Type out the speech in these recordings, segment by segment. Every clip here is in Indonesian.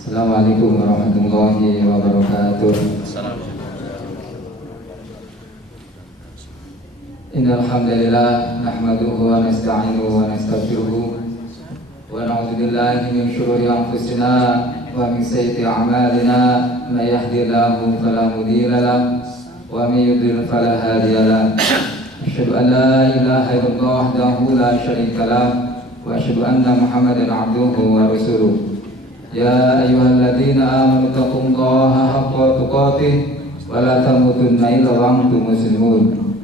Assalamualaikum warahmatullahi wabarakatuh. Innal hamdalillah nahmaduhu wa nasta'inuhu wa nastaghfiruh wa na'udzu billahi min shururi anfusina wa min sayyiati a'malina may yahdihillahu fala mudilla lahu wa may yudlil fala hadiya lahu. Asyhadu an la ilaha illallah wahdahu la syarika lahu wa asyhadu anna Muhammadan 'abduhu wa rasuluh. Ya ayyuhalladzina amanu taqullaha haqqa tuqatih wa la tamutunna illa wa antum muslimun.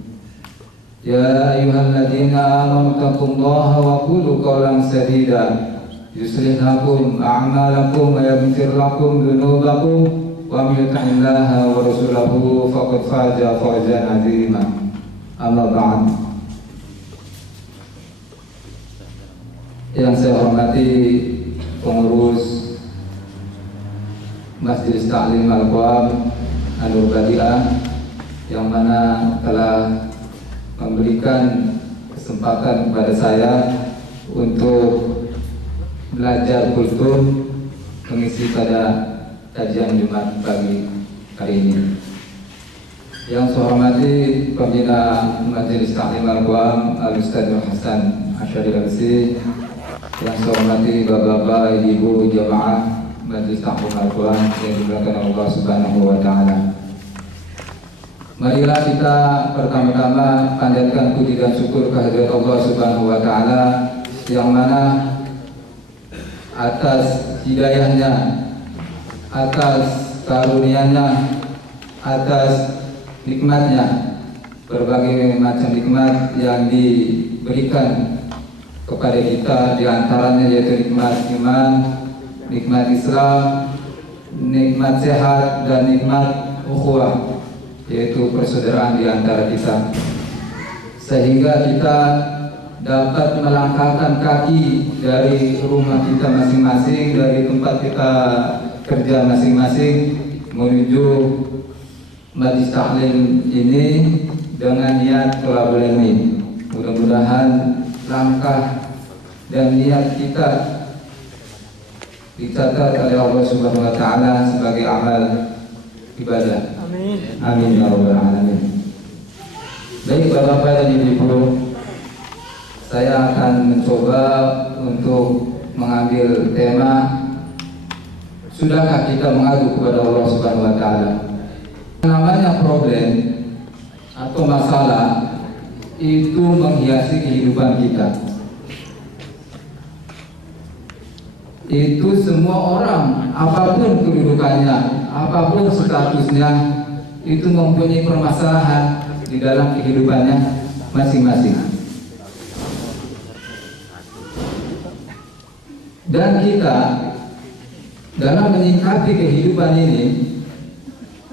Ya ayyuhalladzina amanu taqullaha wa qulu qawlan sadida yuslih lakum a'malakum wa yaghfir lakum dhunubakum wa may yuti'illaha wa rasulahu faqad faza fawzan 'azima. Amma ba'd. Yang saya hormati pengurus Majelis Ta'lim Al-Qur'an An-Nur Badi'ah, yang mana telah memberikan kesempatan kepada saya untuk belajar kultum mengisi pada kajian Jumat pagi kali ini. Yang saya hormati pembina Majelis Ta'lim Al-Qur'an Al-Ustaz Nur Hasan Asy'ari Al-Si, yang saya hormati bapak-bapak, ibu-ibu jamaah Majelis Ta'lim Al-Qur'an yang dimuliakan Allah Subhanahu wa taala. Marilah kita pertama-tama panjatkan puji dan syukur kehadirat Allah Subhanahu wa taala, yang mana atas hidayahnya, atas karunia-Nya, atas nikmatnya, berbagai macam nikmat yang diberikan kepada kita, di antaranya yaitu nikmat iman, nikmat Islam, nikmat sehat, dan nikmat ukhuwah, yaitu persaudaraan di antara kita, sehingga kita dapat melangkahkan kaki dari rumah kita masing-masing, dari tempat kita kerja masing-masing, menuju Majelis Ta'lim ini dengan niat thalabul ilmi. Mudah-mudahan langkah dan niat kita dicatat oleh Allah Subhanahu wa taala sebagai amal ibadah. Amin. Amin ya rabbal alamin. Baik Bapak dan Ibu, saya akan mencoba untuk mengambil tema, sudahkah kita mengadu kepada Allah Subhanahu wa taala? Namanya problem atau masalah itu menghiasi kehidupan kita. Itu semua orang, apapun kedudukannya, apapun statusnya, itu mempunyai permasalahan di dalam kehidupannya masing-masing. Dan kita dalam menyikapi kehidupan ini,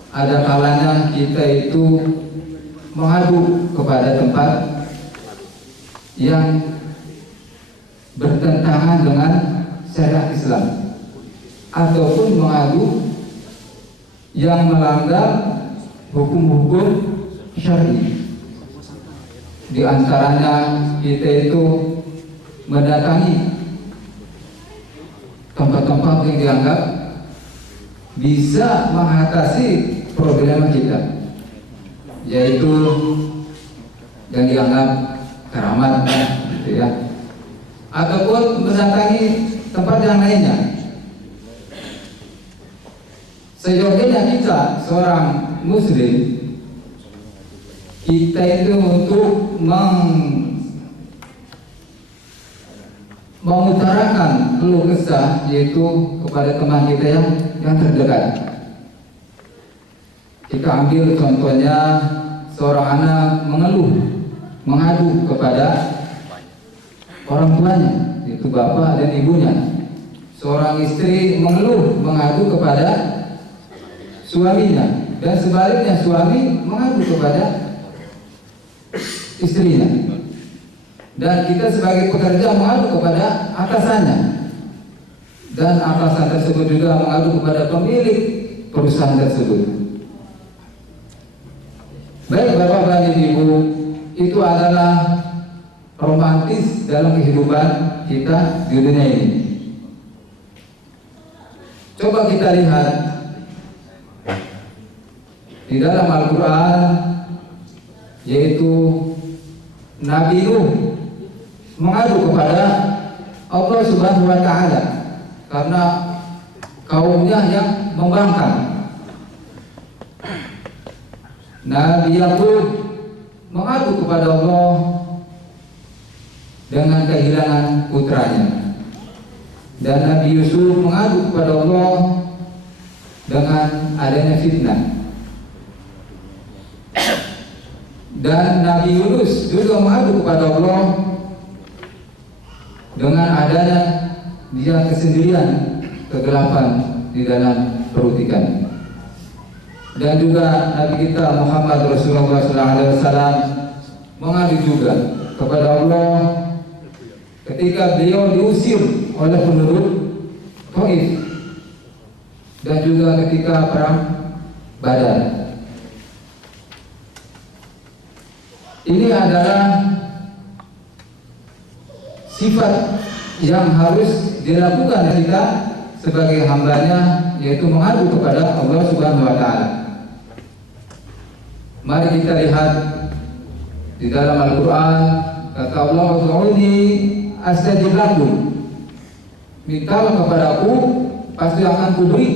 ada kalanya kita itu mengadu kepada tempat yang bertentangan dengan syariat Islam, ataupun mengadu yang melanggar hukum-hukum syar'i. Di antaranya kita itu mendatangi tempat-tempat yang dianggap bisa mengatasi problema kita, yaitu yang dianggap keramat, gitu ya, ataupun mendatangi tempat yang lainnya. Seyogianya kita seorang muslim, kita itu untuk mengutarakan keluh kesah, yaitu kepada teman kita yang terdekat. Kita ambil contohnya, seorang anak mengeluh, mengadu kepada orang tuanya, yaitu bapak dan ibunya. Seorang istri mengeluh, mengadu kepada suaminya, dan sebaliknya suami mengadu kepada istrinya. Dan kita sebagai pekerja mengadu kepada atasannya, dan atasan tersebut juga mengadu kepada pemilik perusahaan tersebut. Baik Bapak dan Ibu, itu adalah romantis dalam kehidupan kita di dunia ini. Coba kita lihat di dalam Al-Quran, yaitu Nabi Nuh mengadu kepada Allah Subhanahu wa Ta'ala karena kaumnya yang membangkang. Nabi Yakub mengadu kepada Allah dengan kehilangan putranya, dan Nabi Yusuf mengadu kepada Allah dengan adanya fitnah, dan Nabi Yunus juga mengadu kepada Allah dengan adanya dia kesendirian, kegelapan di dalam perut ikan. Dan juga Nabi kita Muhammad Rasulullah SAW mengadu juga kepada Allah ketika beliau diusir oleh penduduk Taif, dan juga ketika perang Badar. Ini adalah sifat yang harus dilakukan kita sebagai hambanya, yaitu mengadu kepada Allah Subhanahu wa Ta'ala. Mari kita lihat di dalam Al-Quran, kata Allah, "Ud'uni astajib lakum." Mintalah kepadaku, pasti akan kuberi,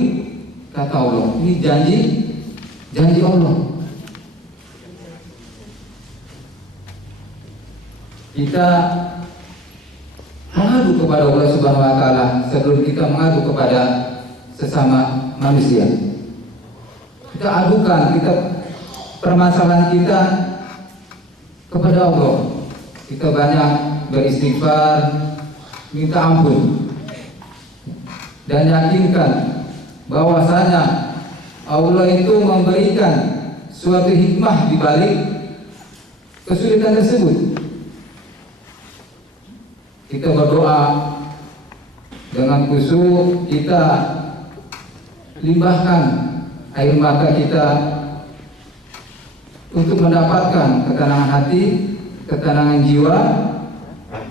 kata Allah. Ini janji Allah. Kita mengadu kepada Allah Subhanahu wa Ta'ala sebelum kita mengadu kepada sesama manusia. Kita adukan permasalahan kita kepada Allah. Kita banyak beristighfar, minta ampun, dan yakinkan bahwasanya Allah itu memberikan suatu hikmah di balik kesulitan tersebut. Kita berdoa dengan khusyuk, kita limbahkan air mata kita untuk mendapatkan ketenangan hati, ketenangan jiwa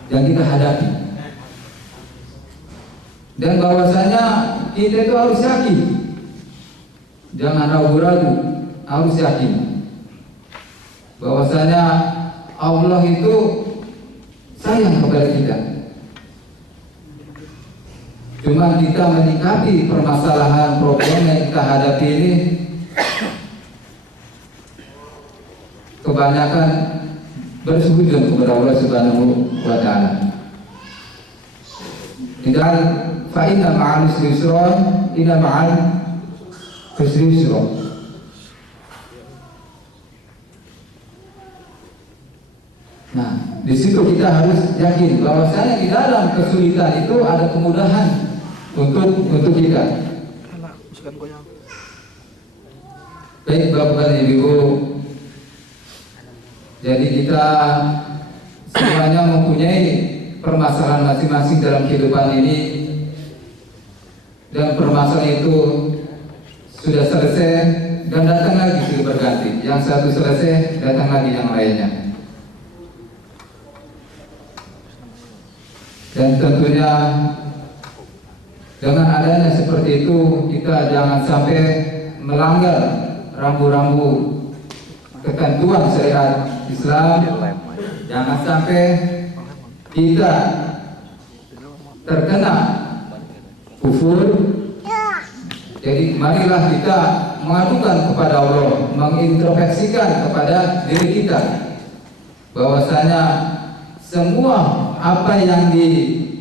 yang kita hadapi. Dan bahwasanya kita itu harus yakin, jangan ragu-ragu, harus yakin bahwasanya Allah itu sayang kepada kita. Cuma kita menyikapi permasalahan problem yang kita hadapi ini kebanyakan bersujud kepada Allah Subhanahu wa Ta'ala. Dan fa inna ma'al usri yusra, inna ma'al usri yusra. Nah, di situ kita harus yakin bahwasanya di dalam kesulitan itu ada kemudahan untuk kita. Baik Bapak dan Ibu, jadi kita semuanya mempunyai permasalahan masing-masing dalam kehidupan ini, dan permasalahan itu sudah selesai dan datang lagi silih berganti. Yang satu selesai, datang lagi yang lainnya. Dan tentunya dengan adanya seperti itu, kita jangan sampai melanggar rambu-rambu ketentuan syariat Islam. Jangan sampai kita terkena kufur. Jadi marilah kita mengadukan kepada Allah, mengintrospeksikan kepada diri kita bahwasanya semua apa yang dihadapi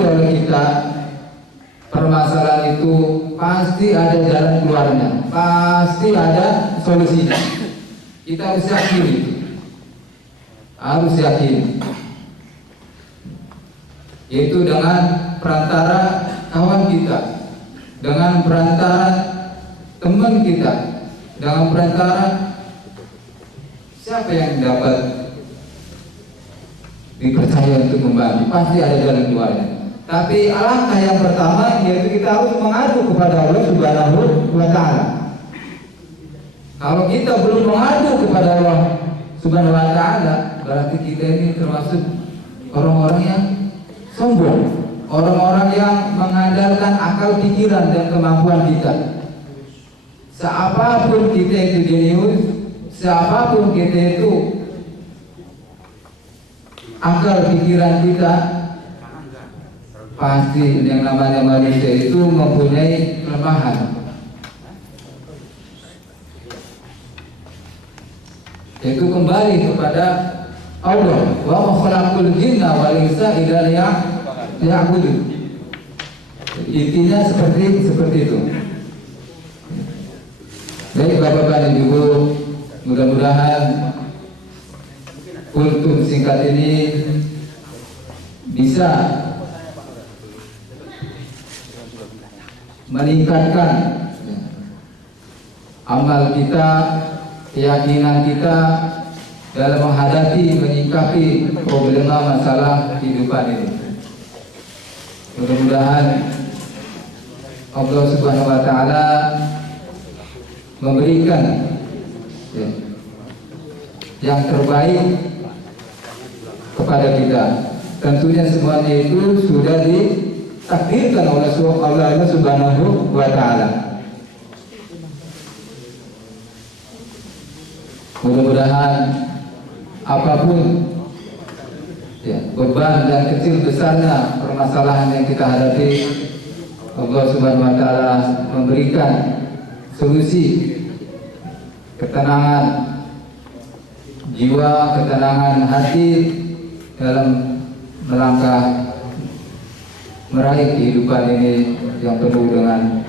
oleh kita, permasalahan itu pasti ada jalan keluarnya, pasti ada solusinya. Kita harus yakin, harus yakin, yaitu dengan perantara kawan kita, dengan perantara teman kita, dengan perantara siapa yang dapat dipercaya untuk membantu, pasti ada jalan keluarnya. Tapi alangkah yang pertama yaitu kita harus mengadu kepada Allah Subhanahu wa Ta'ala. Kalau kita belum mengadu kepada Allah Subhanahu wa Ta'ala, berarti kita ini termasuk orang-orang yang sombong, orang-orang yang mengandalkan akal pikiran dan kemampuan kita. Seapapun kita itu jenius, seapapun kita itu akal pikiran kita, pasti yang namanya manusia itu mempunyai kelemahan. Itu kembali kepada Allah. Wa ma khalaqul jinna wal insa illa liya'budun. Intinya seperti itu. Baik Bapak-bapak dan Ibu, mudah-mudahan kultum singkat ini bisa meningkatkan amal kita, keyakinan kita dalam menghadapi, menyikapi problema masalah kehidupan ini. Mudah-mudahan Allah Subhanahu wa Ta'ala memberikan yang terbaik kepada kita. Tentunya semuanya itu sudah ditakdirkan oleh Allah Subhanahu wa Ta'ala. Mudah-mudahan apapun beban dan kecil besarnya permasalahan yang kita hadapi, Allah Subhanahu wa Ta'ala memberikan solusi, ketenangan jiwa, ketenangan hati dalam melangkah meraih kehidupan ini yang penuh dengan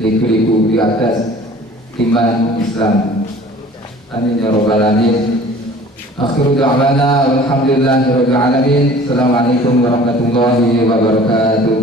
liku-liku di atas iman Islam. Amin ya rabbal alamin. Akhiru da'wana walhamdulillahi rabbil alamin. Assalamualaikum warahmatullahi wabarakatuh.